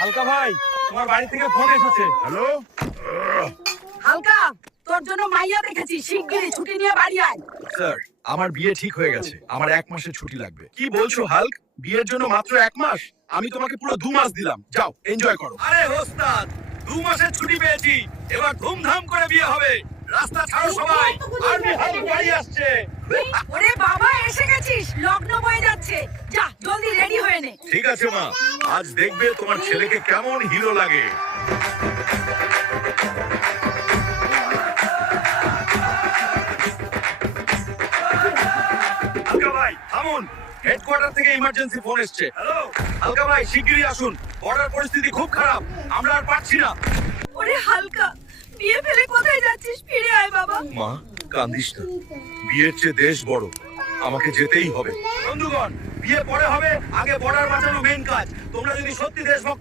হালকা ভাই, তোমার বাড়ি থেকে ফোন এসেছে। হ্যালো, হালকা, তোর জন্য মাইয়া দেখেছি, শিগগিরই ছুটি নিয়ে বাড়ি আয়। স্যার আমার বিয়ে ঠিক হয়ে গেছে, আমার 1 মাসের ছুটি লাগবে। কি বলছো হাল্ক? বিয়ের জন্য মাত্র 1 মাস? আমি তোমাকে পুরো 2 মাস দিলাম, যাও এনজয় করো। আরে ওস্তাদ, 2 মাসের ছুটি পেয়েছি, এবার ধুমধাম করে বিয়ে হবে। রাস্তা ছাড়ো সবাই, আর্মি হাল্ক বাড়ি আসছে। ওরে বাবা, এসে গেছিস, লগ্ন বয়ে যাচ্ছে, যা জলদি রেডি হয়ে নে। ঠিক আছে মা, আজ দেখবে তোমার ছেলেকে কেমন হিরো লাগে। হালকা ভাই থামুন, হেডকোয়ার্টার থেকে ইমার্জেন্সি ফোন এসেছে। হ্যালো হালকা ভাই, শিগগিরই আসুন, বর্ডার পরিস্থিতি খুব খারাপ, আমরা আর পারছি না। ওরে হালকা, বিয়ে ফেলে কোথায় যাচ্ছিস? ফিরে আয় বাবা। মা কান্দিস না, বিয়ের চেয়ে দেশ বড়, আমাকে যেতেই হবে। বন্ধুগণ, বিয়ে পরে হবে, আগে বর্ডার বাঁচানো মেইন কাজ। তোমরা যদি সত্যি দেশভক্ত